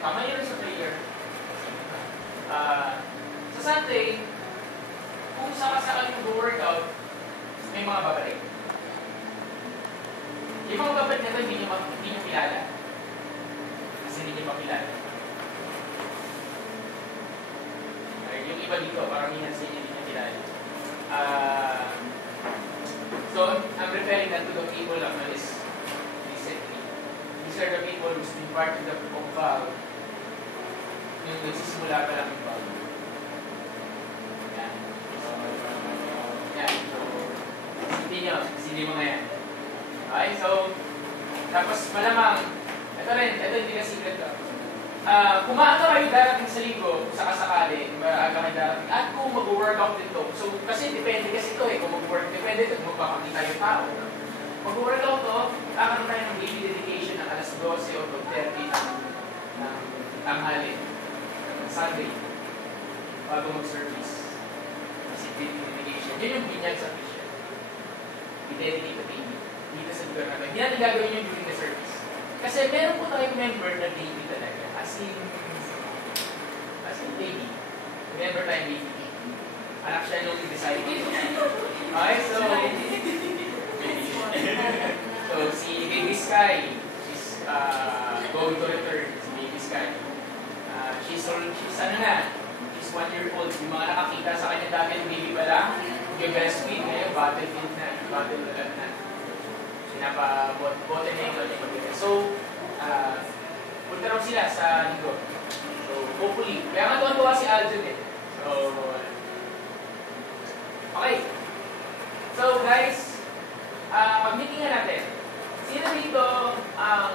tama yun sa prayer. Sa Sunday, kung sakasakal yung go-workout, may mga babalik. Yung mga babalik na ito, hindi nyo kilala. Kasi hindi nyo makilala. Yung iba dito, parang minsan sa inyo hindi nyo kilala. So, I'm referring that to the people of this recently. These are the people who's been part of the vow yung nagsisimula pa lang yung vow. Yan. So, hindi mo ngayon. Okay, so, tapos malamang, ito hindi na secret to. Kung maaga kayo darating sa linggo, kung sakasakali, maaga kayo darating, at kung mag-workout din to, so, kasi depende kasi ito kung mag-work, depende ito, magpapakita yung tao. Mag-workout to, kakaroon tayo ng daily dedication ng alas 12 o 12:30 ng tanghali, ng Sunday, bago mag-service. Kasi daily dedication. Yun yung binyag sa Christian. I-dedicate the baby. Dito sa lugar namin. Hindi natin gagawin yun during the service. Kasi meron po tayong member na baby talaga. As in baby. Member tayong baby. Anak siya nung i-decide. Okay, so si Baby Sky, she's going to return. Si Baby Sky. She's 1 year old. Yung mga nakakita sa kanya dami ng baby pa lang, yung best feed ngayon, battlefield na. Pinapa-bote na yung so, punta raw sila sa linggo. So, hopefully. Kaya nga tuwan-tuwa si Aljon eh. So, okay. So, guys, pag-meetingan natin. Sino dito ang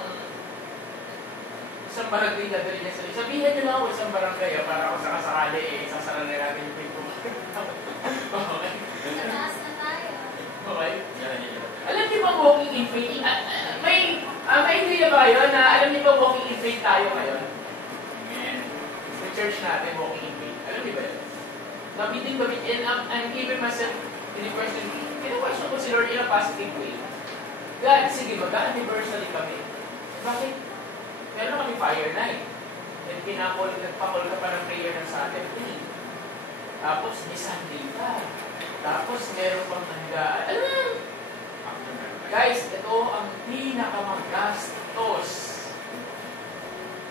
isang barangay na dali niya sa linggo? Sabihin nyo lang ako isang barangay para ako sakasakali sasara na natin yung pinto. Okay. Mataas na tayo. Okay. Alam niyo ba walking in faith? May idea ba kayo na alam niyo ba walking in faith tayo ngayon? Amen. Sa church natin, walking in faith. Alam niyo ba yun? Nabiting kami, and I'm giving myself in the question, kinu-question ko si Lord in a positive way. God, sige, mag-anniversary kami. Bakit? Meron kami fire night. And nagpakul ka pa ng prayer ng Saturday. Tapos, di Sunday ka. Tapos, meron pang handaan. Alam mo, guys, ito ang pinakamagastos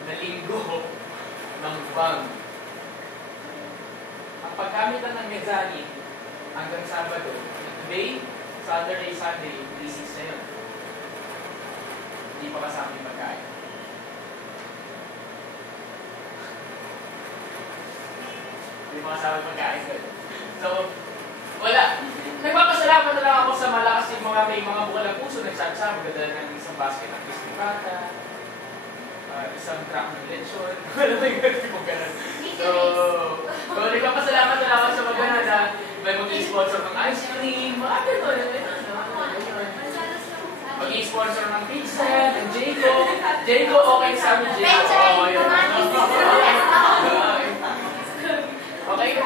na linggo ng bank. Ang pagkamitan ng mezzanine hanggang Sabado, today, Saturday, Sunday, 3-6 na yun. Hindi pa kasama yung pagkain. Hindi pa kasama yung pagkain ko. So, wala. Nagpapasalamat na lang ako sa malakas yung may mga bukal ng puso. Nagsabi magdala ng isang basket ng crispy pata, isang truck ng lechon. Wala na yung gano'n. So, nagpapasalamat na lang ako sa magana na may mag-i-sponsor ng ice cream. Mag-i-sponsor ng pizza, ng Jayco. Jayco, okay sa amin, Jayco. Okay,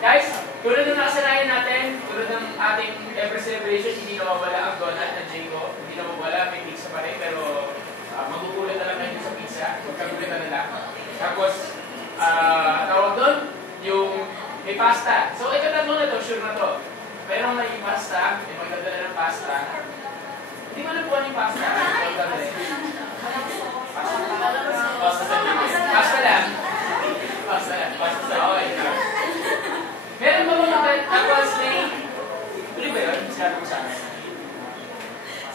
guys, tulad ng nakasanayan natin, tulad ng ating every celebration, hindi nawawala ang donut ng Jayco. Hindi nawawala, may pizza pa rin, pero magugulat na lang kayo sa pizza. Magkagulat na lang. Tapos, tawag doon, yung may pasta. So, ito na muna to, sure na to. Pero may pasta, may magdadala ng pasta. Hindi mo napuan yung pasta. Pasta lang. Okay. Meron ba mga tapos may... Tuloy ba yun? Masyado ko sana.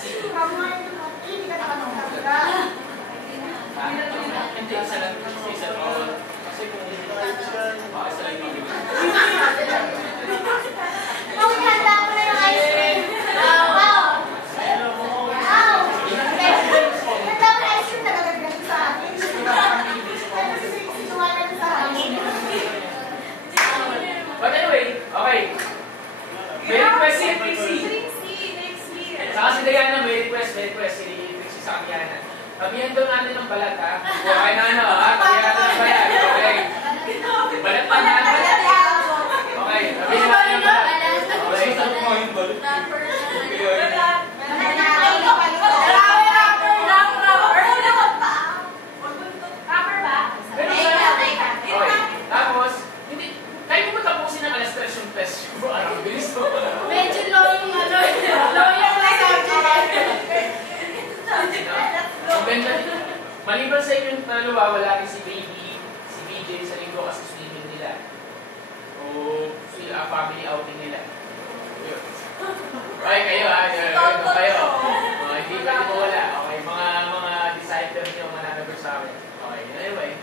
Hindi ka nakatanong ka. Hindi, isa lang. Isa lang. Kasi kung hindi ka isa lang yung Handa mo na yung ice cream. Wow! Handa mo na ice cream, nagagagdag sa akin. Kasi sinuwanan sa akin. But anyway, okay. May request si Trixie. Saka si Diana, may request si Trixie sa Amiana. Tabihan daw natin ng balat, ha? Okay na ano, ha? Tabihan natin ng balat. Okay. Balat pa na. Okay. Tabihan natin ng balat. Okay. Maliban sa inyong dalawa, wala rin si Baby, si BJ sa linggo kasi swimming nila. O sila family outing nila. Yun. Okay, kayo ha. Kayo. Hindi pa ito wala. Okay, mga disciple nyo, mga nanabar sa akin. Okay, anyway.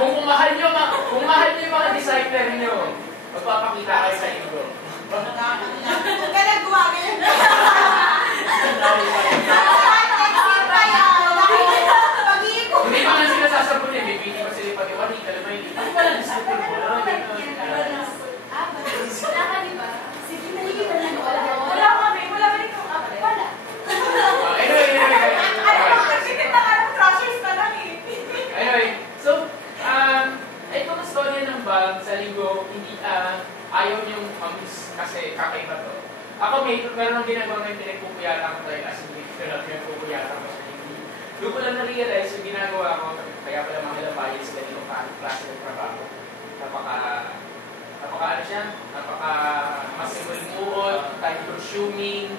Kung mahal nyo yung mga disciple nyo, magpapakita kayo sa linggo. Huwag ka naggawa ganyan. Hindi pa nga sila sasabunin, may pili pa sila pag-iwani, kalamay, hindi pa lang disciple mo. Wala ka, di ba? Sige, hindi ba lang Wala kami, wala ka rin kung kapit. Wala. Anyway, so, ito na story ng bag sa linggo, hindi, ayaw niyong mamis kasi kakaiba to. Ako meron ng ginagawa ng pinagpupuyatan ko dahil as in, pinagpupuyatan ko sa hindi. Doon ko lang na-realize yung ginagawa ko, kaya pala mga labayan sila dito klase ng trabaho. Napaka mas malimuot, kahit consuming,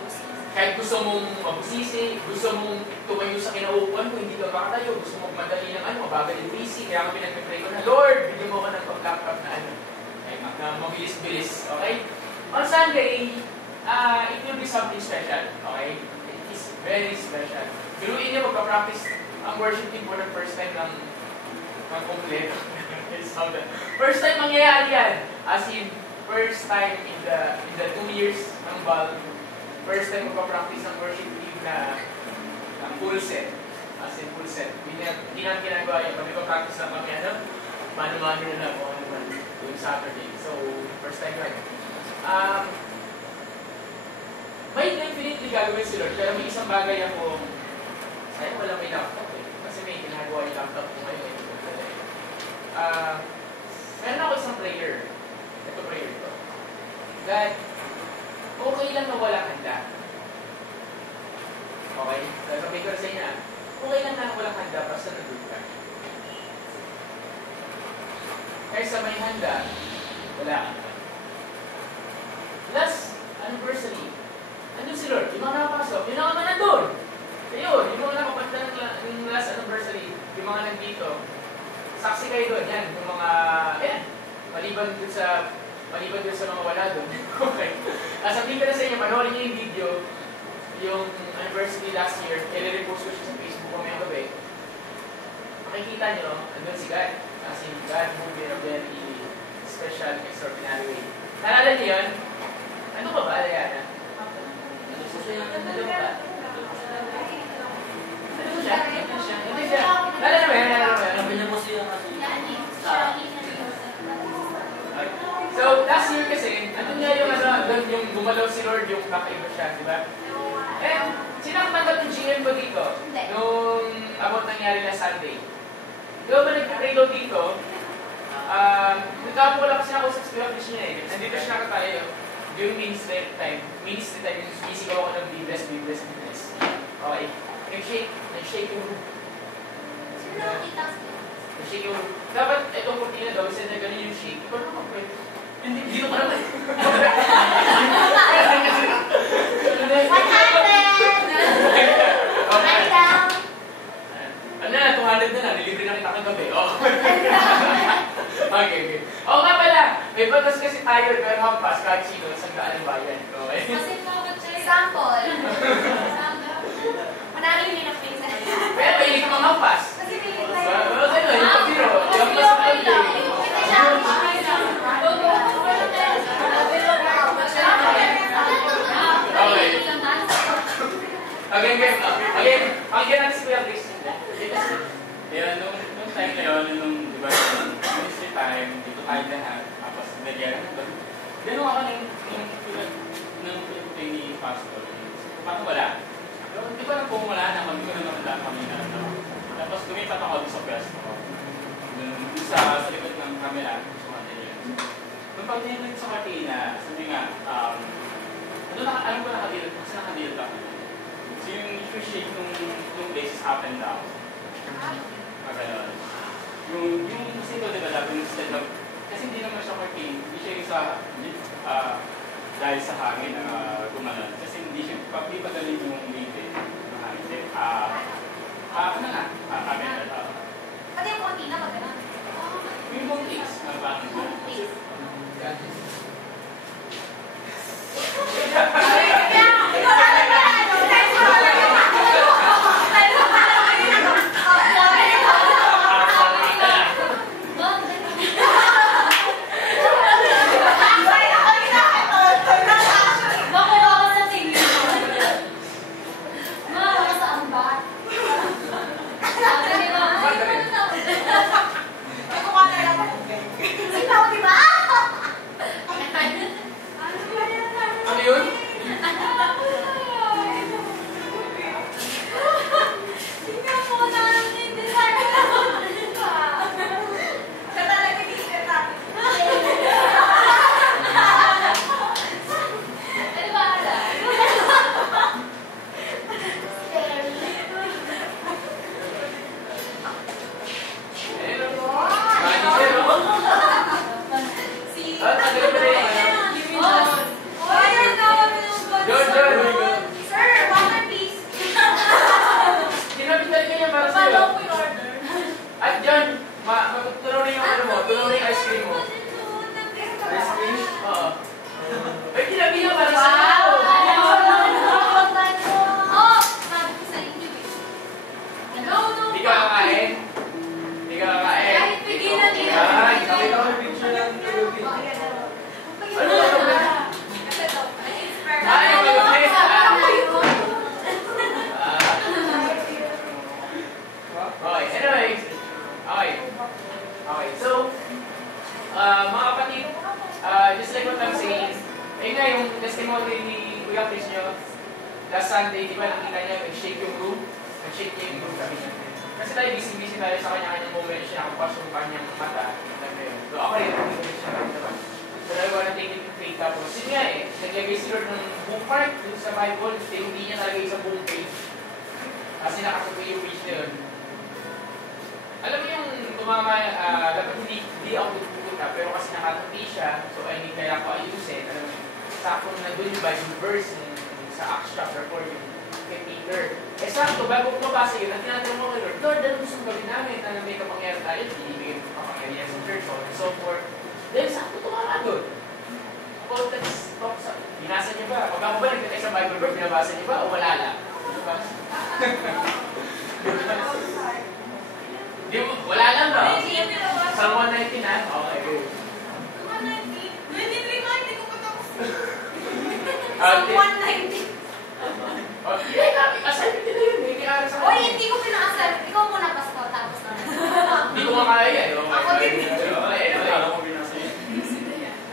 kahit gusto mong mabusisi, gusto mong tumayo sa kinaupuan mo, hindi ka makatayo, gusto mong madali ng mabagal yung PC, kaya kami nagpipray ko na, Lord, bigyan mo ko ng pag-laptop na mabilis-bilis, okay? On Sunday, it will be something special, okay? It is very special. Biruin niyo, magpa-practice ang worship team for the first time ng kompleto. First time mangyayari yan. As in, first time in the 2 years ng BAL, first time magpa-practice ng worship team na full set. As in, full set. Hindi namin ginagawa yun. Kami pa-practice lang kami, mano-mano na lang, o ano man, yung Saturday. So, first time yun. May definitely gagawin si Lord, pero may isang bagay ako, ay, wala may laptop eh. Kasi may ginagawa yung laptop ko ngayon. Meron ako isang prayer. Ito prayer ko. God, okay lang na wala handa. Okay? Sasabihin ko na sa inyo, okay lang na walang handa basta nandun ka. Kaysa may handa, wala handa. Last anniversary, nandun si Lord. Yung mga nakapasok, yung mga nandun. Ayun, yung mga nakapagda ng last anniversary, yung mga nandito, saksi kayo doon, yan, yung mga, maliban dun sa mga wala doon. Okay. Sabihin ko na sa inyo, panoorin niyo yung video, yung anniversary last year, i-repost ko siya sa Facebook mamayang gabi. Makikita niyo, andun si God. Kasi God moved in a very special, extraordinary way. Naalala niyo yun? Ano ba ba, Ariana? Ano ba siya? Hindi siya. Naalala mo yan? So, last year kasi, ano niya yung gumalaw si Lord, yung kakaiba siya, di ba? And, sinaktanggap yung GM ko dito, nung about nangyari na Sunday. Di ba nag-pray daw dito, nagkakapo ko lang kasi ako sa office niya eh. Nandito siya nakatayo during ministry time, isigaw ako ng be blessed. Okay. Nag-shake yung room. Nag-shake yung room. Dapat itong kurtina daw, kasi na ganun yung shake. Ikaw naman pwede. Hindi, dito ka naman. 100! Okay. Down! Ano na, 200 na lang. Nilibre na kita kagabi. Okay. Oo nga pala. May batas kasi tayo, pero hampas, kahit sino, isang daan bayan. Okay? Kasi bakit siya Sample. manalo yun ang pinsa. Pero may hindi ka mamampas. Kasi may Yung pag-zero. Yung mas Again natin si Kuya Chris. Kaya nung time na yun, nung di ba, ministry time, dito tayo lahat, tapos nagyari ko ba? Ganun ako ng pinagpay ni Pastor. Parang wala. Pero di ba kung wala na, hindi ko na naman kami na. Tapos tumipat ako doon sa pwesto ko. Doon sa likod ng camera, nung pag-tinag sa Martina, sabi nga, alam ko nakadilot, kasi nakadilot ako. So yung shake nung place is up and down. Maganon. Yung kasi ito, diba, dapat instead of, kasi hindi naman siya working, hindi siya yung sa, dahil sa hangin na gumanon. Kasi hindi siya, pag-di pagaling yung lead ng hangin. Ano yun? At dyan, matutulong na yung ano mo, tulong na yung ice cream mo. Ice cream? Oo. Ay, kinabi niya para sa tao. Hindi ka kakain? Hindi ka kakain? Ay, Nakita ko yung picture ng Ruby. ano ba? Ay, mag-update. Okay, anyway. Okay, so, mga kapatid, just like what I'm saying, nga yung testimony ni Kuya Chris nyo, last Sunday, di ba nakita niya, nag-shake yung room, nag-shake niya yung room, sabi niya. Kasi tayo, busy-busy tayo sa kanya-kanyang moment, siya nakapas yung kanyang mata. So ako rin, hindi ko siya diba? So nagawa na take it to faith, tapos yun nga naglagay si Lord ng bookmark dun sa Bible, hindi niya nalagay sa buong page. Kasi nakasukoy yung page na yun. Alam mo yung tumama, dapat hindi ako pupunta, pero kasi nakatupi siya, so I need kaya ko ayusin. Alam mo yun, sakto na doon yung Bible verse sa Acts chapter 4, yung kay Peter. Eh sakto, bago ko mabasa yun, ang tinatanong mo kay Lord, Lord, ano gusto mo gawin namin na may kapangyari tayo, ibigay mo kapangyarihan sa church, so on and so forth. Then sakto tumama doon. About that talk sa, binasa niya ba? Pag ako ba nagkakay sa Bible verse, binabasa niya ba o wala lang? Diba? Di mo, wala lang ba? Psalm 119 na? Okay, good. Assignment nila yun, hindi ka sa Oy, hindi ko pinakasal. Ikaw muna, Pastor, tapos na. Hindi ko makaya eh. Ako din.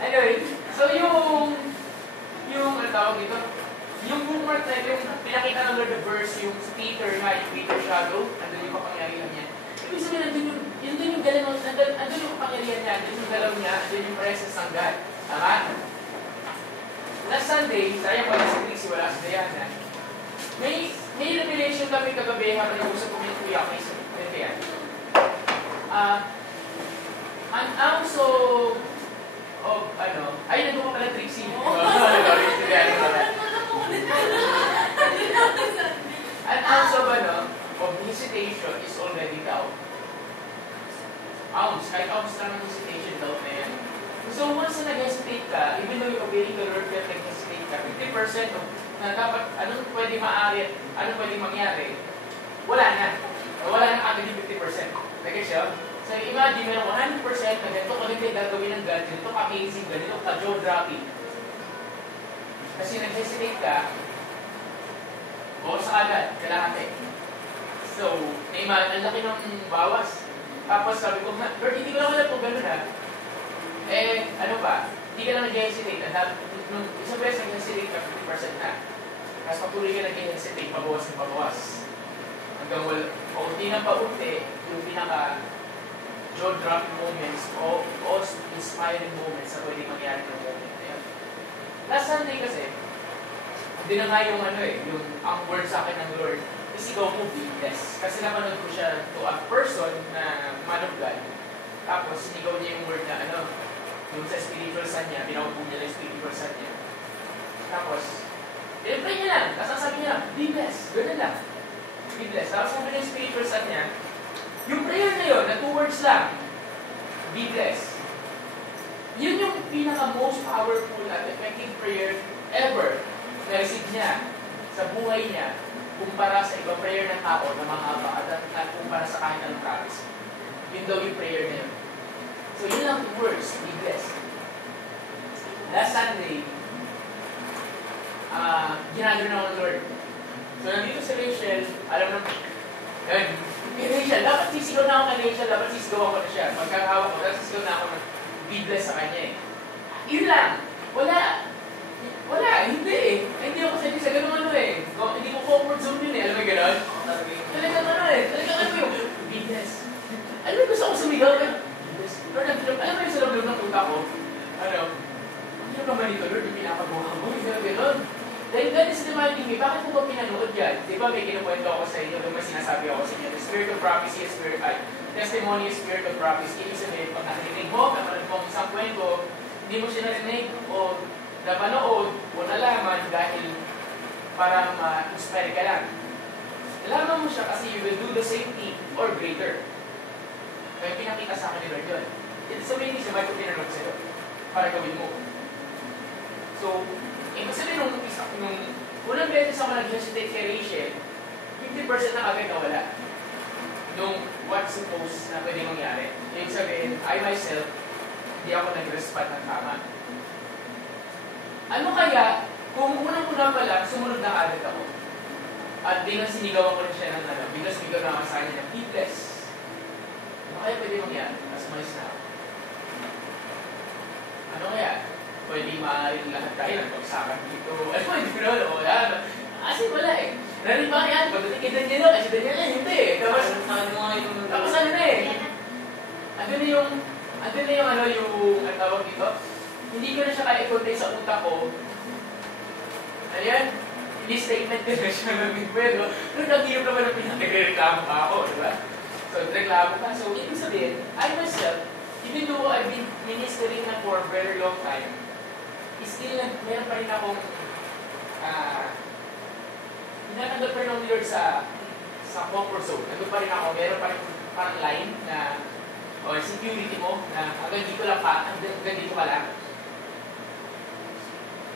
Anyway, so yung ano tawag dito, yung bookmark na yung pinakita ng Lord the verse, yung Peter nga, yung Peter shadow, andun yung kapangyarihan niya. Ibig sabihin, andun yung galaw, andun yung kapangyarihan niya, andun yung galaw niya, andun yung presence ng God. Tama? Last Sunday, sayang wala si Trixie, wala si Diana. May revelation kami kagabi habang nag-usap kami ng Kuya Chris. Kaya, an ounce of ay, nandun ka pala Trixie. An ounce of hesitation is already doubt. Kahit ounce lang ng hesitation, doubt na yan. So once na nag-hesitate ka, even though you're obeying the Lord, pero nag-hesitate ka, 50% na dapat, anong pwede maaari, anong pwede mangyari, wala na. Wala na agad yung 50%. Nag-get siya? So imagine, meron 100% na ganito kaganda yung gagawin ng God, ganito ka-amazing, ganito ka-jaw-dropping. Kasi nag-hesitate ka, bukas agad, kalahati. So, ang laki ng bawas. Tapos sabi ko, Lord, hindi ko lang alam kung gano'n ha. Eh, ano ba? Hindi ka lang nag-hesitate. Nung isang beses nag-hesitate ka, 50% na. Tapos patuloy ka nag-hesitate, pabawas ng pabawas. Hanggang paunti ng paunti, yung pinaka jaw-dropping moments o inspiring moments na pwede mangyari ng moment na yun. Last Sunday kasi, hindi na nga yung ang word sa akin ng Lord, isigaw mo weakness. Kasi napanood ko siya to a person na man of God. Tapos, sinigaw niya yung word na yung sa spiritual son niya, pinaupo niya yung spiritual son niya. Tapos, i-pray niya lang. Tapos sabi niya lang, be blessed. Ganun lang. Be blessed. Tapos sabi niya yung spiritual son niya, yung prayer na yun, na 2 words lang, be blessed. Yun yung pinaka most powerful at effective prayer ever na-receive niya sa buhay niya kumpara sa ibang prayer ng tao na mahaba at kumpara sa kahit anong promise. Yun daw yung prayer niya. So yun lang yung words, be blessed. Last Sunday, ginagawa na ako ng Lord. So nandito si Rachel, alam mo, Rachel, dapat sisigaw na ako kay Rachel, dapat sisigaw ako na siya. Pagkakawa ko, dapat sisigaw na ako na be blessed sa kanya eh. Yun lang. Wala, hindi eh. Hindi ako sabi sa ganun ano eh. Hindi ko comfort zone yun eh. Alam mo yung gano'n? Talagang ano eh. Talagang ano yung be blessed. Alam mo gusto ko sumigaw eh. Lord, alam mo yung sa loob ng tuta ko? Ano naman dito, Lord, yung pinapagawa mo. Yung gano'n. Dahil God is demanding me, bakit mo ba pinanood yan? Di ba may kinukwento ako sa inyo, may sinasabi ako sa inyo, the spirit of prophecy, testimony is spirit of prophecy. Ibig sabihin, pag nakarinig mo, napanood mo ang isang kwento, hindi mo siya narinig o napanood o nalaman dahil parang inspire ka lang. Nalaman mo siya kasi you will do the same thing or greater. Kaya pinakita sa akin ni Lord yun. Ito sabihin niya, bakit ko pinanood sa'yo? Para gawin mo. So, ibig sabihin nung unang beses ako nag-hesitate kay Rachel, 50% na agad nawala. Nung what's supposed na pwede mangyari. Ibig sabihin, I myself, hindi ako nag-respond ng tama. Ano kaya, kung unang-una pa lang, sumunod na agad ako. At biglang sinigawan ko rin siya ng biglang sinigaw na ako sa kanya ng be blessed. Ano kaya pwede mangyari? Mas malis na ako. Ano kaya? Pwede maaaring lahat tayo nagpagsakan dito. Ano, hindi ko na alam. Wala. Kasi wala eh. Narinig ba yan? Pagdating kay Daniel, kasi Daniel eh, hindi eh. Tapos ano na eh. Andun na yung ano, ang tawag dito. Hindi ko na siya kaya i-contain sa utak ko. Ano yan? Hindi statement din na siya ng bigwelo. Pero naghihirap naman ng pinag-reklamo pa ako, di ba? So, reklamo pa. So, ibig sabihin, I myself, even though I've been ministering na for a very long time, still, meron pa rin akong hinatanggap pa rin ng Lord sa comfort zone. Nandun pa rin ako, meron pa rin parang line na security mo na hanggang dito lang pa, hanggang dito ka lang.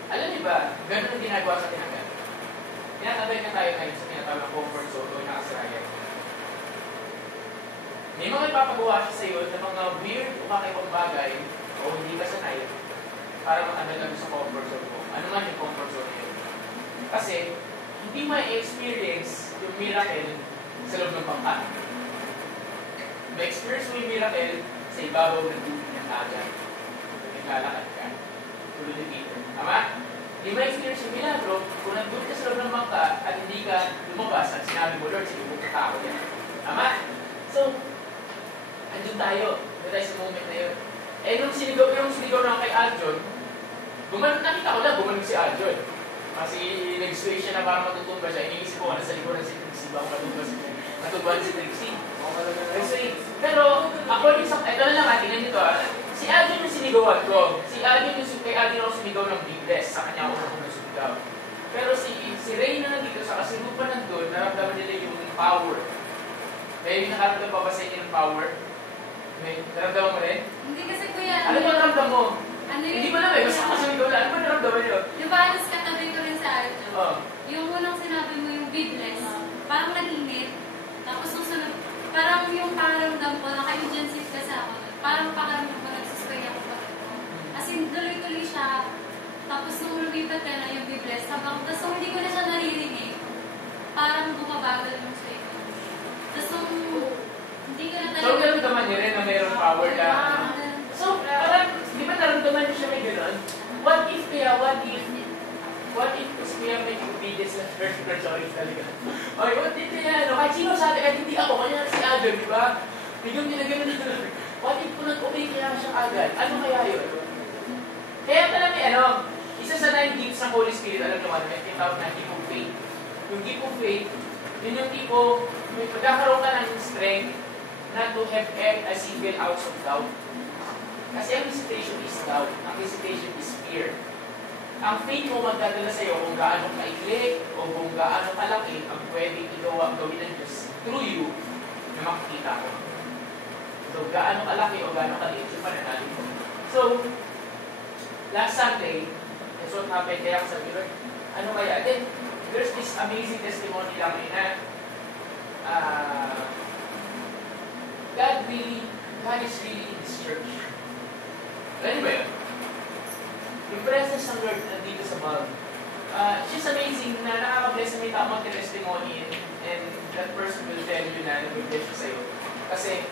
Alam niyo ba, ganun ang ginagawa sa tinanggal. Tinatanggal na tayo ngayon sa tinatawag na comfort zone o nakasirayan. May mga ipapagawa siya sa iyo na mga weird o kakaibang bagay o hindi ka sanay para matanggal ka sa comfort zone mo. Ano nga yung comfort zone yun? Kasi, hindi ma-experience yung miracle sa loob ng bangka. Ma-experience mo yung miracle sa ibabaw ng tubig ng dagat. Naglalakad ka. Tulad ni Peter. Tama? Hindi ma-experience yung milagro kung nandun ka sa loob ng bangka at hindi ka lumabas at sinabi mo, Lord, sige mo ako yan. Tama? So, andun tayo. Andun tayo sa moment na yun. Eh, nung sinigaw na kay Aljon, nakita ko lang, gumanon si Aljon. Kasi nag-sway siya na para matutumba siya. Iniisip ko, sa likuran si Trixie ba? Matutuban si Trixie. Pero, according sa, ito na lang, tingnan nito si Aljon yung sinigawan ko. Kay Aljon ako sumigaw ng big bless. Sa kanya ako sumigaw. Pero si Ray na nandito, sa kasilupan nandun, naramdaman nila yung power. May nakaramdam pa ba sa inyo ng power? May naramdaman mo rin? Hindi kasi kuya. Ano yung naramdam mo? Ano yun? Hindi ko alam eh. Basta kasumigaw lang. Ano ba naramdaman nyo? Yung ba, alas katabi ko rin sa Arjo. Yung unang sinabi mo yung be blessed, parang nag-init. Tapos susunod, parang yung pakiramdam ko, naka-emergency kasi ako. Parang pakiramdam ko, nagsuspray ako pa rin. As in, tuloy-tuloy siya. Tapos nung lumipat ka na yung be blessed, tapos hindi ko na siya naririnig. Parang bumabagal yung sway ko. Tapos nung hindi ko na talaga... So, naramdaman niyo rin na mayroong power na... So, parang, di ba naramdaman niyo siya may gano'n? What if kaya may obedience na first sorry talaga. Okay, what if kaya, kahit sino sa atin, kahit hindi ako, kanya si Adam, di ba? Bigyan niya na gano'n na what if kung nag-obey kaya siya agad? Ano kaya yun? Kaya pala may isa sa 9 gifts ng Holy Spirit, alam niyo ano, may tinatawag na gift of faith. Yung gift of faith, yun yung tipo, may pagkakaroon ka ng strength not to have a single ounce of doubt. Kasi ang hesitation is doubt. Ang hesitation is fear. Ang faith mo magdadala sa iyo kung gaano kaigli o kung gaano kalaki ang pwedeng gawin ng Diyos through you na makikita ko. So, gaano kalaki o gaano kaliit yung pananalig ko. So, last Sunday, that's what happened. Kaya ako sabi, Lord, Ano kaya? Then, there's this amazing testimony lang na God is really in this church. Alam ba yun? Yung presence ng Lord nandito sa bulb. It's just amazing na nakaka-bless na may tamang testimony and that person will tell you na nag-bless siya sa'yo. Kasi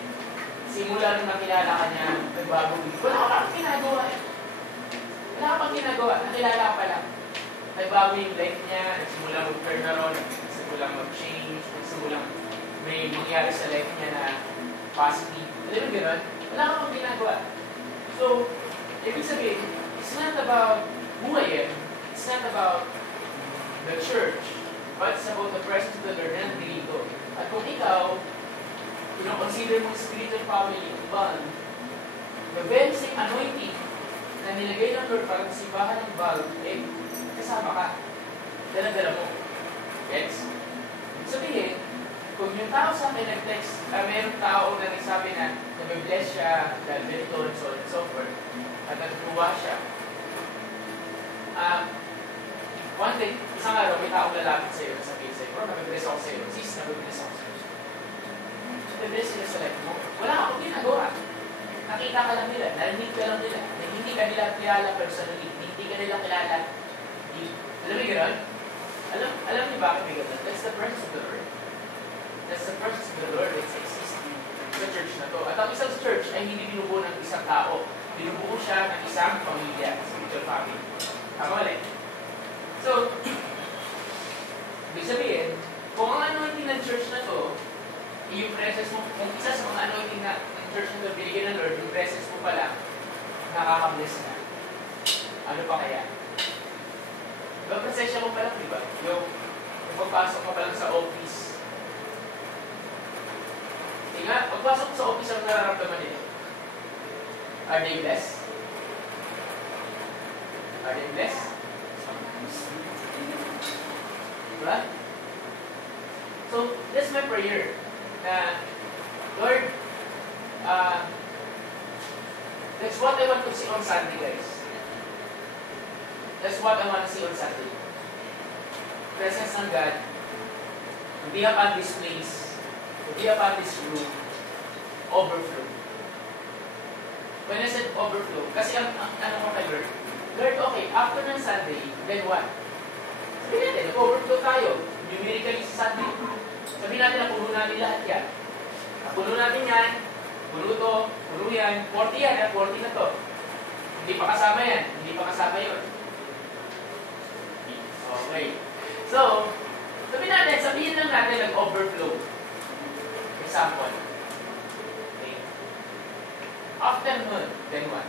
simula nung nakilala ka niya, nagbago din. Wala ka pang ginagawa eh. Wala ka pang ginagawa. Nakilala ka pa lang. Nagbago yung life niya, nagsimula mag-turn around, nagsimula mag-change, nagsimula may mangyari sa life niya na positive. Alam mo gano'n? Wala ka pang ginagawa. So, ibig sabihin, it's not about who I am. It's not about the church. But it's about the presence of the Lord na nandito. At kung ikaw, consider mo spiritual family ng Baal, the very same anointing na nilagay ng Lord para sa simbahan ng Baal, kasama ka. Dala-dala mo. Gets? Sabihin, kung yung tao sa akin nag-text, mayroong tao na nagsabi na nabibless siya dahil ganito and so on and so forth, at nagtuwa siya. One day, isang araw, may taong lalapit sa'yo, nasabihin sa'yo, bro, nabibless ako sa'yo. Sis, nabibless ako sa'yo. Nabibless sila sa life mo. Wala akong ginagawa. Nakita ka lang nila, narinig ka lang nila, na hindi ka nila kilala personally, hindi ka nila kilala. Alam mo gano'n? Alam niyo bakit may gano'n? That's the presence of the Lord. That's the presence of the Lord that's existing sa church na to. At ang isang church ay hindi binubuo ng isang tao. Binubuo siya ng isang pamilya, spiritual family. Tama ulit. So, ibig sabihin, kung ang anointing ng church na to, yung presence mo, kung isa sa mga anointing ng church na to, binigyan ng Lord, yung presence mo pala, nakaka-bless na. Ano pa kaya? Diba, presensya mo pala, di ba? Yung pagpasok mo pala sa office. Sige nga, pagpasok sa office, ang nararamdaman nila. Are they blessed? Are they blessed? Diba? So, that's my prayer. Na, Lord, that's what I want to see on Sunday, guys. That's what I want to see on Sunday. Presence ng God to be upon this place, to be upon this room, overflow. When I said overflow, kasi ang ano ko kay Lord, Lord, okay, after ng Sunday, then what? Sabihin natin, nag-overflow tayo. Numerically sa Sunday. Sabihin natin na puno natin lahat yan. Puno natin yan, puno to, puno yan, 40 yan, 40 na to. Hindi pa kasama yan, hindi pa kasama yun. Okay. So, sabihin lang natin nag-overflow. Example. Okay. After nun, then what?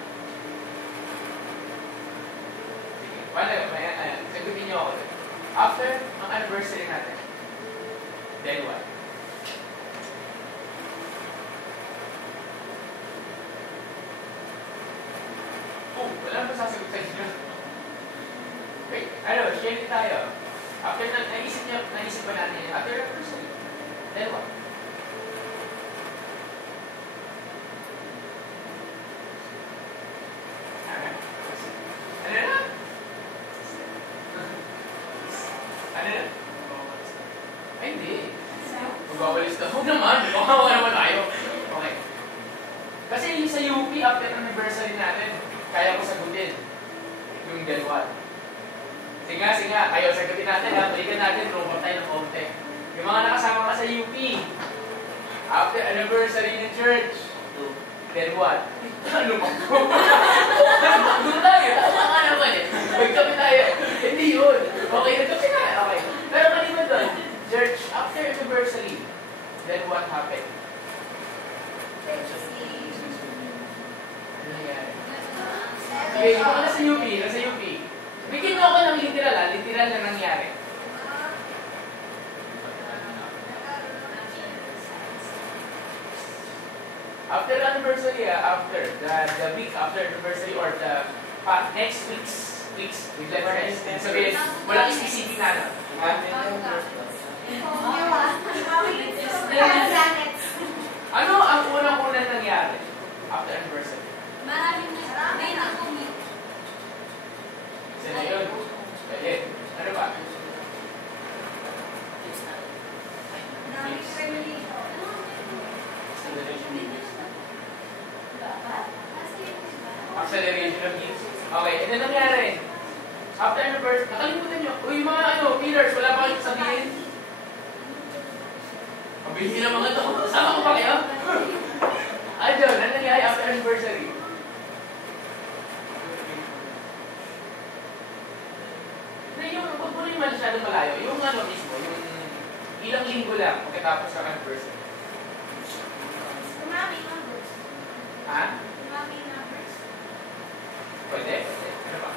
Sige. Sagutin niyo ako. After ang anniversary natin, then what? Wala ba sasagot sa inyo? Okay, share tayo. After naisip ba natin, after anniversary, then what? Ano na? Ay, hindi. Magbawalis na. Huwag naman. Makawa naman tayo. Okay. Kasi yung sa UP, after anniversary natin, kaya ko sagutin. Yung dalawa. Sige nga. Kayo sagutin natin ha. Balikan natin. Robot tayo ng konti. Yung mga nakasama ka sa UP, after anniversary ng church, then what? Ano ba? Doon tayo. Tama naman eh. Magkapi tayo. Hindi yun. Okay, nagkapi na. Okay. Pero maliban doon, church, after anniversary, then what happened? Ano nangyari? Okay, yung mga nasa UP. Bigyan mo ako ng literal na nangyari. After anniversary, after the week after anniversary or the next weeks, with let's sabihin, walang specific na ano. Ano ang unang-unang nangyari after anniversary? Maraming na, may na-commit. Isa na yun. Galit. Ano ba? acceleration of gifts. Okay, and then nangyari. After the first, nakalimutan nyo. Uy, mga pillars, wala pa kayong sabihin? Mabilis na mga ito. Sama ko pa kayo? Ano nangyari after anniversary? Yung, huwag mo rin masyadong malayo. Yung mismo, yung ilang linggo lang pagkatapos sa anniversary. Umami numbers. Ha? Umami numbers. Pwede? Ano ba?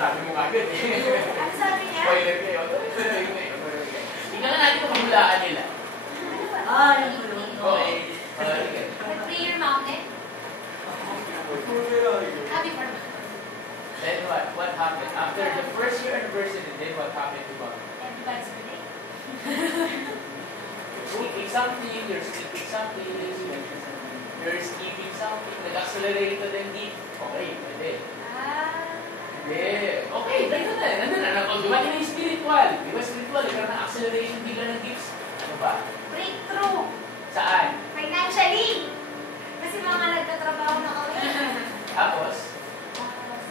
Sabi mo kagad eh. Ano sabi niya? Spoiler kayo. Tingnan natin kung mahulaan nila. Okay. Prayer Mountain. Happy birthday. Then what? What happened? After the first year anniversary, then what happened to Bob? Everybody's birthday. Skipping something, you're skipping something, you're skipping something, nag-accelerate and deep. Okay, pwede. Hindi. Okay, ganun na. Nandun na. Dumating na yung spiritual. Di ba spiritual? Ikaw na acceleration, bigla ng gifts. Ano ba? Breakthrough. Saan? Financially. Kasi mga nagtatrabaho na kami. Tapos?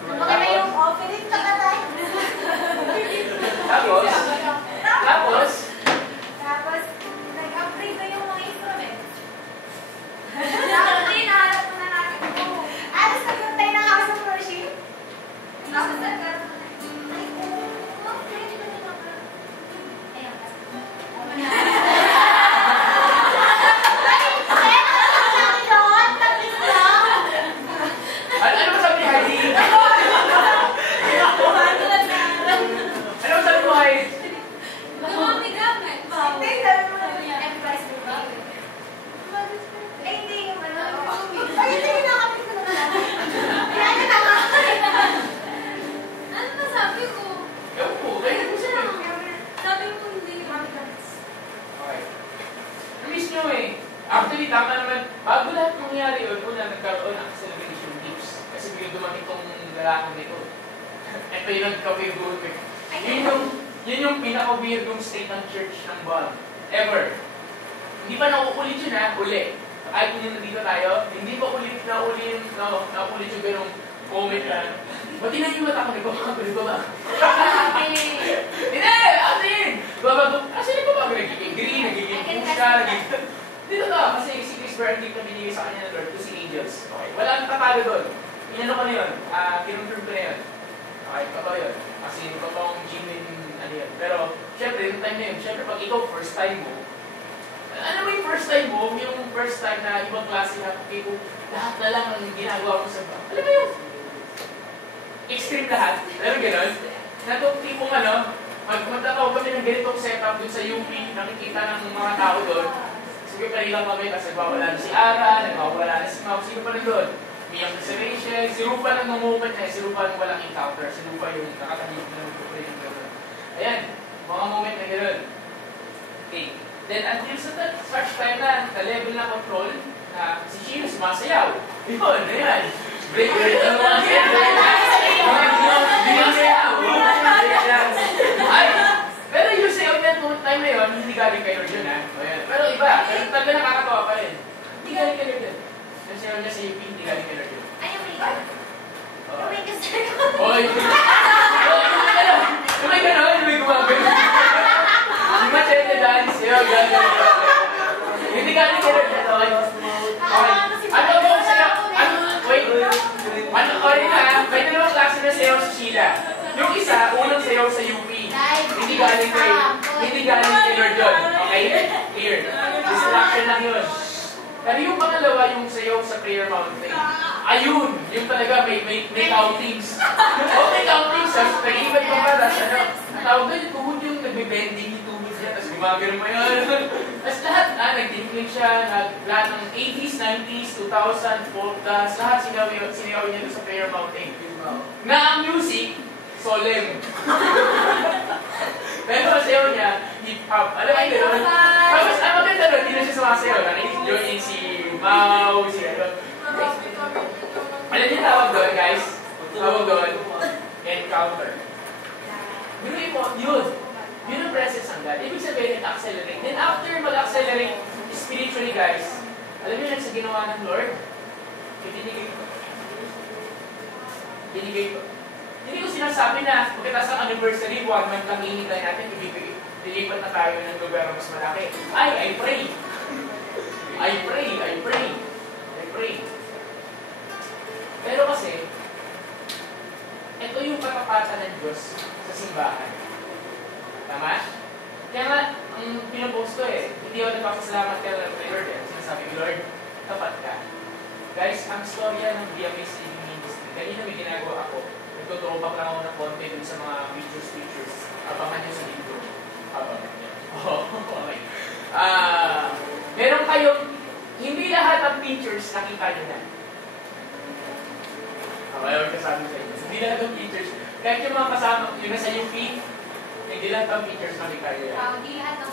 Maganda yung offering na katay. Tapos? Tapos? Tapos, nag-upgrade na yung mga instruments. Tapos, nahanap mo na natin ito. Alas nagluntay na house of worship. Tapos, nagkaroon na. Ay, mag-friend ko na naman. Ayun, kasi. Ano ba sabi ni Heidi? Ano ba sabi mo, Heidi? Dumami gamit. Hindi, sabi mo na everybody's birthday. Ay, hindi yung ano. Ay, hindi yung nakapit ko na naman. Kaya na nakakit. Ano na sabi ko? Ewan po, kaya mo siya. Sabi mo hindi. Okay. Na-miss nyo eh. Actually, tama naman. Bago lahat mangyari yun, una nagkaroon ng acceleration tips. Kasi biglang dumating tong lalaki nito. Ito yung nagka-weird. Yun yung pinaka-weirdong state ng church ng Bob. Ever. Hindi pa nauulit yun ha, uli. Kahit kung yung nandito tayo, hindi pa ulit nauulit yung ganong comment na. Ba't tingnan yung mata ko, nagbabago. Hindi! Atin! Babago. Kasi nagbabago, nagiging green, nagiging pusha, nagiging... Dito to, kasi si Chris Bernie na binigay sa kanya ng Lord to si Angels. Okay, wala nang tatalo doon. Inano ko na yun, kinonfirm ko na yun. Okay, totoo yun. Kasi totoong genuine, ano yun. Pero, syempre, yung time na yun, syempre, pag ikaw first time mo, ano mo yung first time mo, yung first time na ibang klase na people, lahat na lang ang ginagawa mo sa ba. Alam mo yung extreme lahat. Alam mo gano'n? Na itong tipong ano, magtatawag kami ng ganitong setup dun sa UP, nakikita ng mga tao doon. Sige pa lang kami kasi nagwawala na si Ara, nagwawala na si Mau, sino pa rin doon? Miyang si Rachel, si Rupa lang ng moment na si Rupa walang encounter, si Rupa yung nakatahip na nagpupray ng gano'n. Ayan, mga moment na gano'n. Okay. Then until sa such time na level na control, na si Shino sumasayaw. Yun, ayan. Break it. Ano mga sayaw? Ay, pero yung sayaw niya time na yun, hindi galing kay Lord yun ha. Pero iba, pero talaga nakakatawa pa rin. Hindi galing kay Lord yun. Yung sayaw niya sa UP, hindi galing kay Lord yun. Ay, yung makeup. Yung makeup sa'yo. Oy! Yung may gano'n, yung may gumagano. Yung machete dance, yun, gano'n. Hindi galing kay Lord yun, okay? Ano ba yung sayaw? Wait. May dalawang klase na sayaw sa Sheila. Yung isa, unang sayaw sa UP. Hindi galing kay Lord yun. Okay? Clear. Distraction lang yun. Pero yung pangalawa, yung sayaw sa prayer mountain. Ayun! Yung talaga may countings. May countings. Nag-iibat mo para sa ang tawag doon, yung tuhod yung nagbe-bending yung tuhod niya. Tapos gumagano mo yun. Tapos lahat, nag-tinkling siya. Lahat ng 80s, 90s, 2000, 40s, lahat sinayaw niya doon sa prayer mountain. Na ang music, solemn. Pero sayaw niya, hip-hop. Alam mo yun? Tapos, ang maganda doon, hindi na siya sumasayaw. Nakinig yun si Mau, si ano. Alam niyo tawag doon, guys? Tawag doon, encounter. Binuhin mo, yun. Yun ang presence ng God. Ibig sabihin, it-accelerate. Then after mag-accelerate spiritually, guys, alam niyo lang sa ginawa ng Lord? Binigay ko. Hindi ko sinasabi na pagkatapos ng anniversary, 1 month lang hihintay natin, lilipat na tayo ng lugar na mas malaki. I pray. I pray. Pero kasi, ito yung katapatan ng Diyos sa simbahan. Tama? Kaya nga, ang pinapost ko hindi ako nagpapasalamat kay Lord sinasabi ko, Lord, tapat ka. Guys, ang storya ng BMS Ministry, kanina may ginagawa ako. Nagtuturo lang ako ng konti dun sa mga pictures. Abangan nyo sa libro. Abangan nyo. Okay. Meron kayong, hindi lahat ng pictures nakita nyo na. Okay, ako kasabi sa inyo. Hindi lahat ng pictures. Kahit yung mga kasama, yung nasa yung feed, hindi lahat ng pictures nakita nyo na. Hindi lahat ng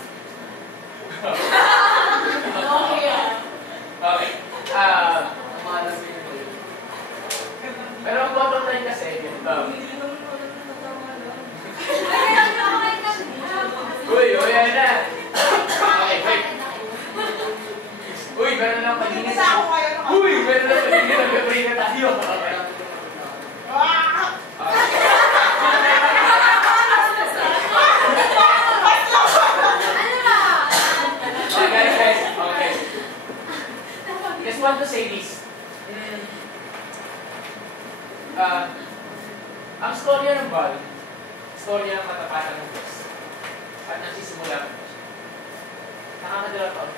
Okay. Pero ang bottom line kasi, ganito. Uy, yan na. Okay, wait. Uy, meron lang pag-inis. Uy, meron lang pag-inis. Nag-pray na tayo. Okay. Guys. Okay. Just want to say this. Ang storya ng Baal, storya ng katapatan ng Diyos. At nagsisimula ko siya. Nakakadala pa ang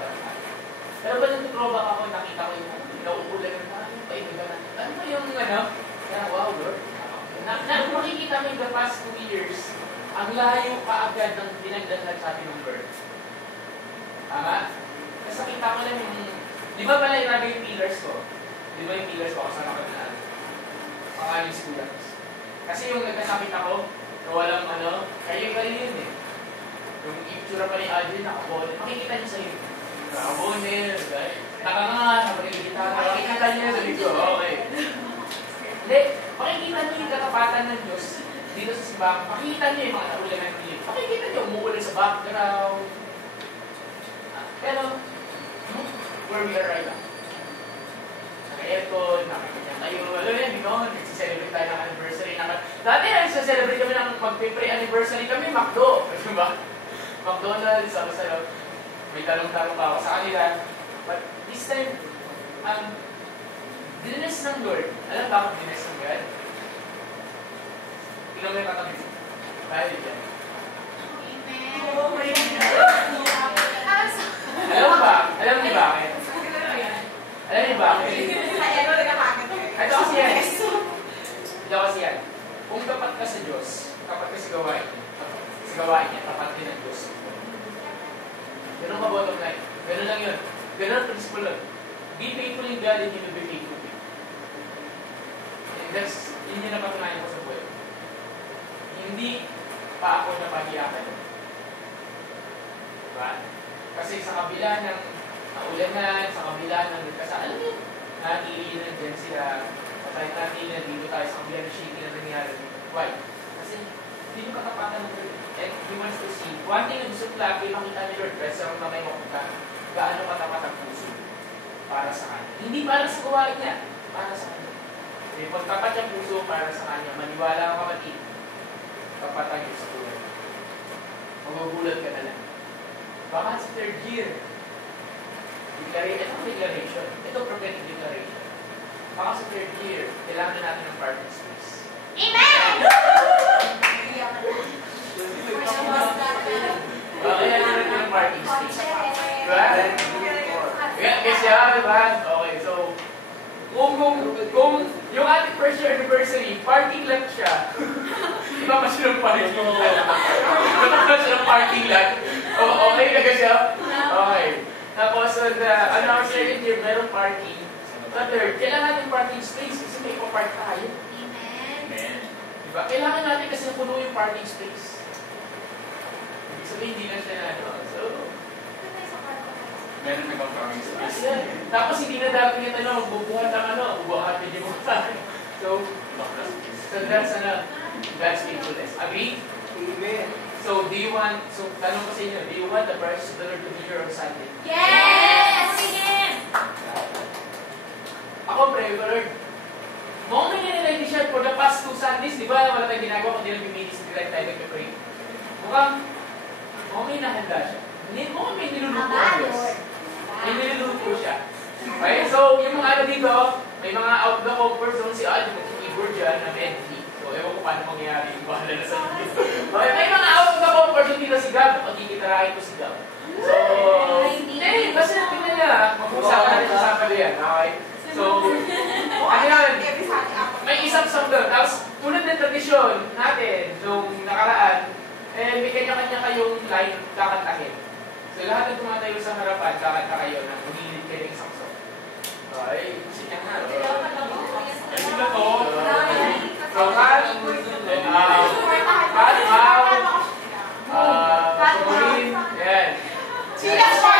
pero ba nung tutrobak ako, nakita ko yung nauulan ng parang painugan. Ano ba yung wow, Lord. Makikita mo yung the past 2 years, ang layo kaagad ng pinagdadala sa atin ng Lord. Tama? Kasi nakita ko lang yung, di ba pala ilagay yung pillars ko? Di ba yung pillars ko kasama ko na pangaling students? Kasi yung nagkasakit ako, na walang kayo yun eh. Yung itsura pa ni Adrian, nakabonel. Makikita niyo sa iyo. Nakabonel, nakanganga, makikita niyo sa dito. Okay. Hindi, makikita niyo yung katapatan ng Diyos dito sa simbahan. Makikita niyo yung mga naulan ng dilim. Makikita niyo, umuulan sa background. Pero, where we are right now. Naka-aircon, nakakita tayo. Alam niyo, di ba? Nagsiselebrate tayo ng anniversary. Dati, nagsiselebrate kami ng mag-pre-anniversary kami, McDo. Diba? McDonald's, ako sa'yo. May talong-talong pa ako sa kanila. But this time, dinis ng Lord. Alam ba kung dinis ng God? Tingnan mo yung katabi. Dahil yan. Alam ba? Alam niyo bakit? Alam niyo bakit? Ito kasi yan. Ito kasi yan. Kung tapat ka sa Diyos, tapat ka sa gawain niya, tapat din ang Diyos. Ganun ka bottom line. Ganun lang yun. Ganun ang principle lang. Be faithful in God and He will be faithful to you. And that's, yun yung napatunayan ko sa buhay. Hindi pa ako napahiyakan. Diba? Kasi sa kabila ng naulanan, sa kabila ng nagkasaan, alam yun, natilinan dyan sila, patay natilinan dito tayo sa kabila ng shaking na nangyari. Why? Kasi hindi mo katapatan ng Lord. And He wants to see. One thing na gusto ko lagi makita ni Lord, best ang kamay mo kung gaano katapat ang puso para sa Kanya. Hindi para sa gawain niya, para sa Kanya. Kasi pag tapat yung puso para sa Kanya, maniwala ang kapatid, tapatan niyo sa buhay. Magugulat ka na lang. Baka sa 3rd year, declaration. Ito prophetic declaration. Baka sa 3rd year, kailangan natin ng parking space. Amen! Kailangan natin ng parking space. Diba? Kasi diba? Okay, so, kung yung ating first year anniversary, parking lot siya. Iba pa siya ng parking lot. Iba pa siya ng parking lot. Okay na ka siya? Okay. Tapos, our 2nd year, merong parking. Sa 3rd, kailangan natin parking space kasi may ipapark tayo. Amen. Diba? Kailangan natin kasi puno yung parking space. Ibig sabihin, hindi na siya na, so, meron na bang parking space? tapos hindi na dati nito magbubuhat ang bubuhat din yung mga. So that's God's faithfulness. Agree? Amen. So So, tanong ko sa inyo, do you want the presence of the Lord to be here on Sunday? Yes! Ako, pray, Lord. Mukhang may nilagay siya for the past 2 Sundays, di ba? Wala tayong ginagawa kundi nag-ministry lang tayo nag-pray. Mukhang may nahanda siya. Mukhang may niluluto ang Diyos. May niluluto siya. Okay, so yung mga ano dito, may mga out the comfort zone si Adi, mag-keyboard dyan na medley. So, ewan ko paano mangyayari yung bahala na sa inyo. Okay, may mga out the comfort zone dito si Gab, magkikitarahin ko si Gab. So, basta tingnan niya, mag-usapan natin sa pala yan. Okay? So, ano yan? May isang song doon. Tapos, tulad ng tradisyon natin, nung nakaraan, may kanya-kanya kayong line kakantahin. So, lahat ng tumatayo sa harapan, kakanta kayo na humilid kayo ng isang song. Okay? Sinya nga. Kasi na to. So, Sumarin, yan. Sila siya!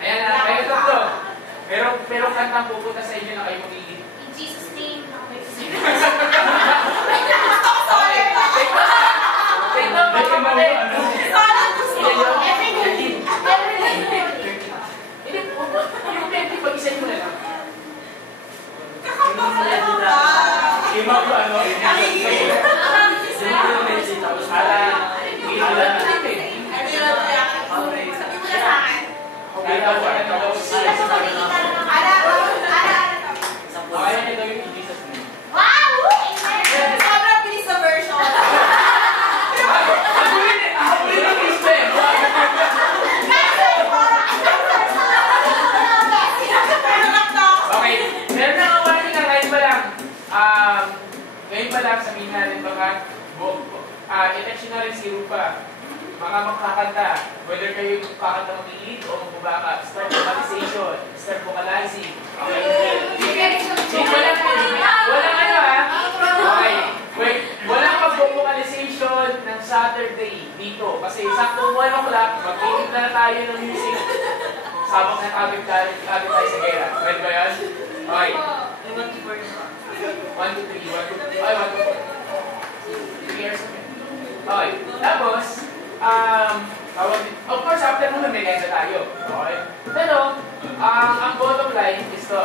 Ayan na, kayo to. Pero kantang pupunta sa inyo na kayo magiging. In Jesus' name. Take note, may kapatid. Yung 20, pag-isayin mo na lang. Iba ko ano? Sobrang bilis sa version. Okay, meron na nga warning na ngayon pa lang. Ngayon pa lang sabihin natin baka i-attention na rin si Rupa. Mga makakanta, whether kayo kakanta mag-i-lead o magbabaka, start vocalization, start vocalizing. Okay? Walang ano ha? Okay. Wait, walang mag-vocalization ng Saturday dito. Kasi sakto 1 o'clock, mag-inig na tayo ng music. Sabak na kagad tayo sa gera. Pwede ba yan? Okay. 1, 2, 3, 1, 2, 3. Ay, 1, 2, 4. 3 years na. Okay. Tapos, of course, after naman may ganda tayo. Okay? Pero, ang bottom line is to.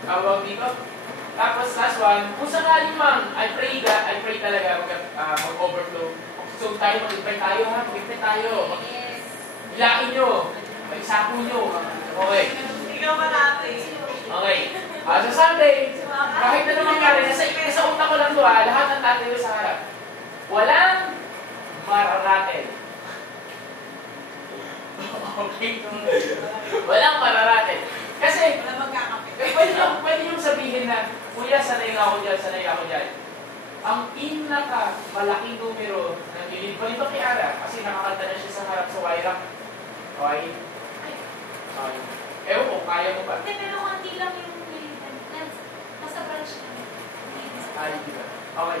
Tawag dito. Tapos, last one, kung sakali mang, I pray talaga mag-overflow. So, mag-pray tayo ha? Mag-pray tayo. Ilain nyo. Mag-isapo nyo. Okay. Okay. Sa Sunday, kahit na naman nangyari, nasa utak ko lang to ha, lahat ng tatayo sa harap. Walang mararatel. Okay? Walang mararatel. Kasi, pwede yung sabihin na, kuya, sanay ako dyan. Ang pinaka-malaking numero ng gilid, balito kay Ara, kasi nakakanta na siya sa harap sa Wairang. Okay? Ewan ko, kaya mo ba? Hindi, pero konti lang yung nasa branch na. Ay, di ba? Okay.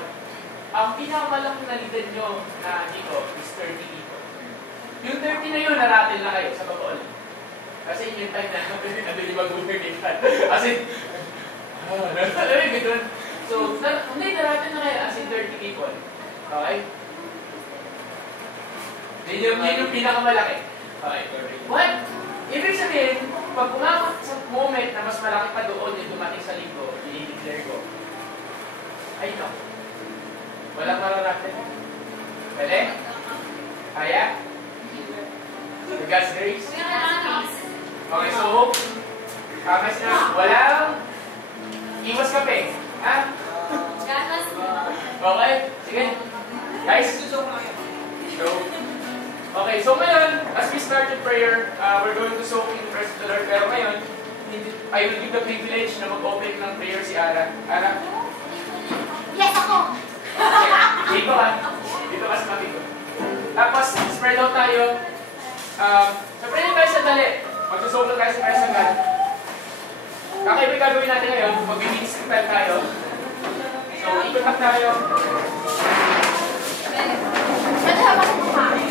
Ang pinakamalaking nalitan nyo na dito is 30 people. Yung 30 na yun, naratil na kayo sa bagool. Kasi yung time na nabili mag-unernitan. Kasi, so, hindi, naratil na kayo as in 30 people. Okay? Yun yung pinakamalaki. Okay. What? Ibig sabihin, pag umabot sa moment na mas malaki pa doon yung dumating sa linggo, i-declare ko, ay no. Walang mararating. Pwede? Kaya? With God's grace? Okay, so hope. Kamas na. Walang iwas kape. Ha? Okay? Sige. Guys? Okay, so ngayon, as we start the prayer, we're going to soak in the presence of the Lord. Pero ngayon, I will give the privilege na mag-open ng prayer si Ara. Ara? Yes, ako! Okay. Dito ka sa kami ko. Tapos, spread out tayo. So, pray tayo sa dali. Magsusoak lang tayo sa presence of God. Kakaiba gagawin natin ngayon, mag-ministry time tayo. So, ikot up tayo. Pwede habang kumain.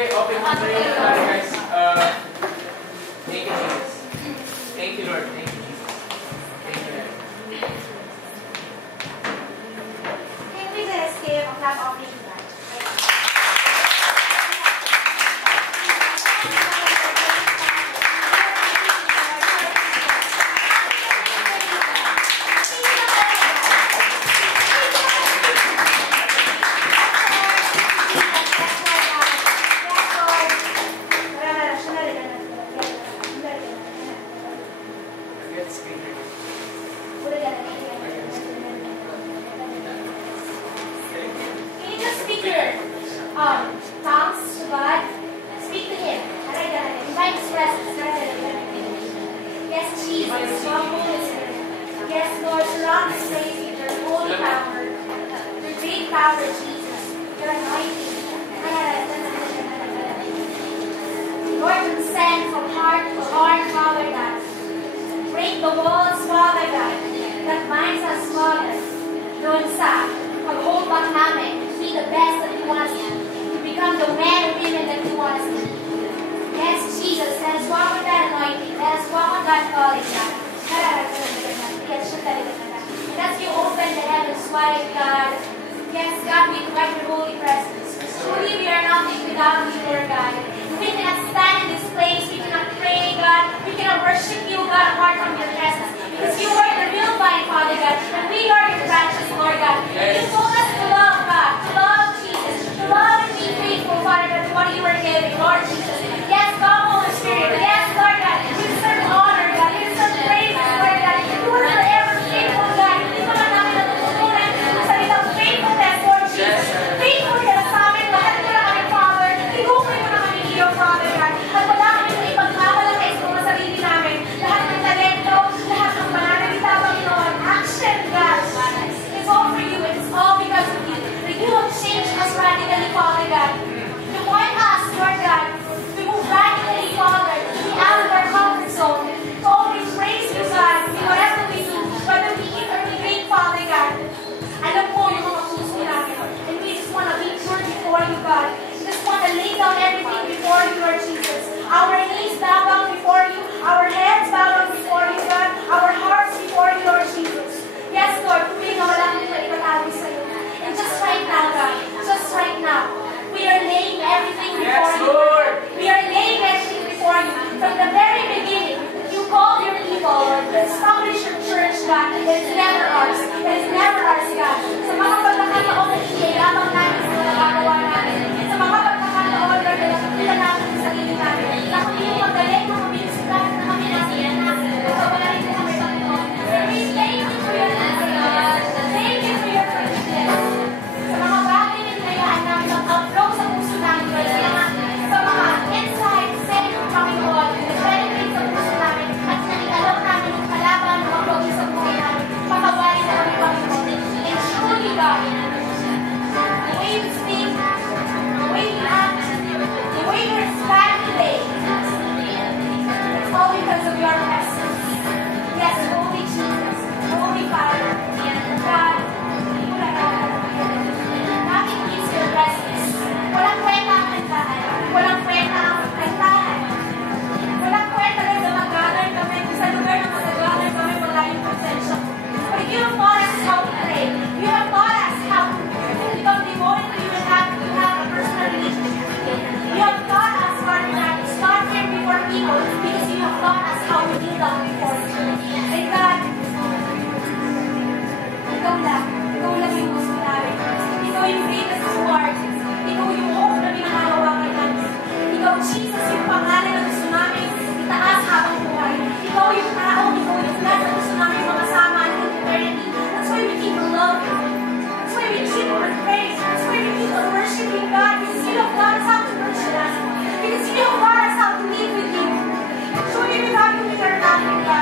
Sige, open na prayer tayo guys. Thank you, Jesus. Thank you, Lord. Thank you, Jesus. Thank you, Lord. Can we just give a clap offering to God? Tongues to God. Speak to Him. Invite His presence. Yes, Jesus. Yes, Lord. Surround His place with your holy power. Your great power, Jesus. Your anointing. Lord, descend from heart to heart, Father God. Break the walls, Father God, that binds us, Father. Doon sa pag-hold back namin to be the best that you want us to be. Become the men and women that you want us to be. Yes, Jesus, let us walk with that anointing. Let us walk on that calling, God. As you open the heavens wide, God. Yes, God, we invite your holy presence. Truly, we are nothing without you, Lord God. We cannot stand in this place. We cannot pray, God. We cannot worship you, God, apart from your presence. Because you are the real vine, Father God. And we are your branches, Lord God. You told us to love God, to love Jesus, to love and be faithful, Father God, to what you are giving, Lord Jesus. Yes, God, Holy Spirit. Yes, Lord God. You deserve honor, God. You deserve praise, Lord God. You are forever faithful, God. Hindi ka man namin natutunan sa salitang faithfulness, Lord Jesus. Faithfulness sa amin. Lahat mo na kami, Father. Tigupin mo na kami iyo, Father God. At wala kami sa ipagmamalaki sa mga sarili namin. Lahat ng talento, lahat ng pananalita, Panginoon. Action, God. It's all for you. It's all because of you. That you have changed us radically, Father God. You want us, Lord God, to move radically, Father, to be out of our comfort zone. To always praise you, God, in whatever we do. Whether we eat or we drink, Father God. Alam mo yung mga puso namin. And we just want to be pure before you, God. We just want to lay down everything before you, Lord Jesus. Our knees bow down before you. Our heads bow down before you, God. Our hearts before you, Lord Jesus. Yes, Lord, tuloy na wala kang ipatawag sa iyo. And just right now, God, just right now, we are laying everything before you. Lord. We are laying everything before you. From the very beginning, you called your people, Lord, to establish your church, God. It is never ours. It is never ours, God. Sa mga pagkakataon na iyayabang namin sa nagagawa namin. Sa mga pagkakataon, Lord, na nakikita namin sa sarili namin. Na kung yung magaling, mga binisiplan na kami nasiyan namin. Wala rin po kami, Panginoon. We thank you for your love, God. Thank you for your forgiveness. Sa mga bagay na hinayaan namin mag-outflow sa puso namin, Lord. Sa mga inside, send, Panginoon, nag-penetrate sa puso namin at nag-alaw namin yung kalaban na mag-flow sa buhay namin. Pakawali na kami, Panginoon. And truly, God, the way we speak, the way we act, the way we respond today, it's all because of your presence. Yes, Holy Jesus, Holy Father, God, nothing needs your presence. Walang kwenta ang kantahan. Walang kwenta ang kantahan. Walang kwenta rin na mag-gather kami sa lugar na mag-gather kami wala yung presensya mo. But you have taught us how to pray. You have taught us how to become devoted to you and have a personal relationship with you. You have taught us, Father God, to start here before people because you have taught us how to kneel down before you. And God, ikaw lang yung gusto namin. Ikaw yung greatest reward. Ikaw yung hope na minangahawakan namin. Ikaw, Jesus, yung pangalan na gusto namin itaas habang buhay. Ikaw yung tao, ikaw yung God na gusto namin makasama in eternity. That's why we keep on loving you. That's why we keep on praise. That's why we keep on worshiping God because you have taught us how to worship us. Because you have taught us how to live with you. Truly, without you, we are nothing, God.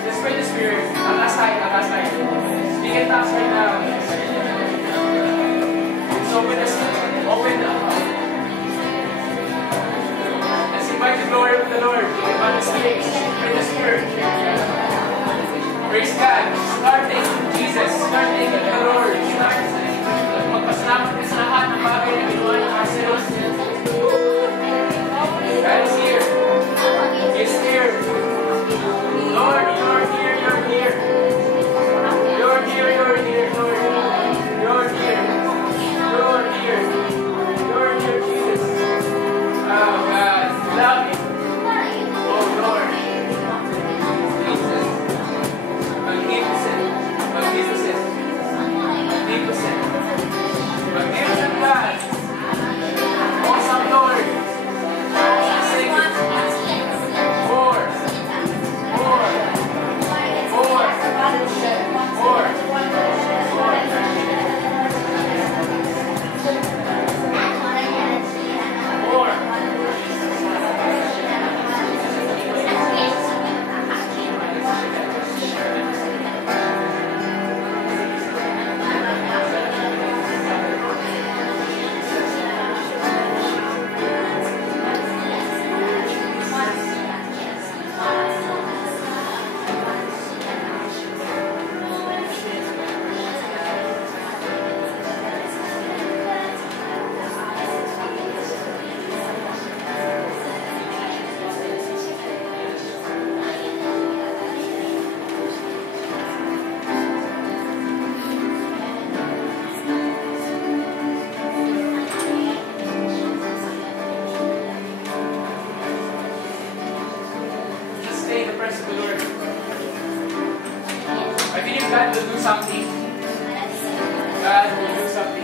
Just pray the Spirit. Akas tayo. Speak in tongues right now. So open up. Let's invite the glory of the Lord. Invite the Spirit. Pray the Spirit. Praise God. Start thanking Jesus. Start thanking the Lord. Start magpasalamat ka sa lahat ng bagay na ginawa ng Arcelos. God is here. He's here. Lord, you're here. You're here. You're here. You're here, Lord. You're here. You're here. You're here, Jesus. Oh, God. Love you. Oh, Lord. Jesus. Magnificent. Magnificent. Magnificent. Magnificent God. Awesome Lord. Sing it. More. More. More. More. More. Just stay in the presence of the Lord. I believe God will do something. God will do something.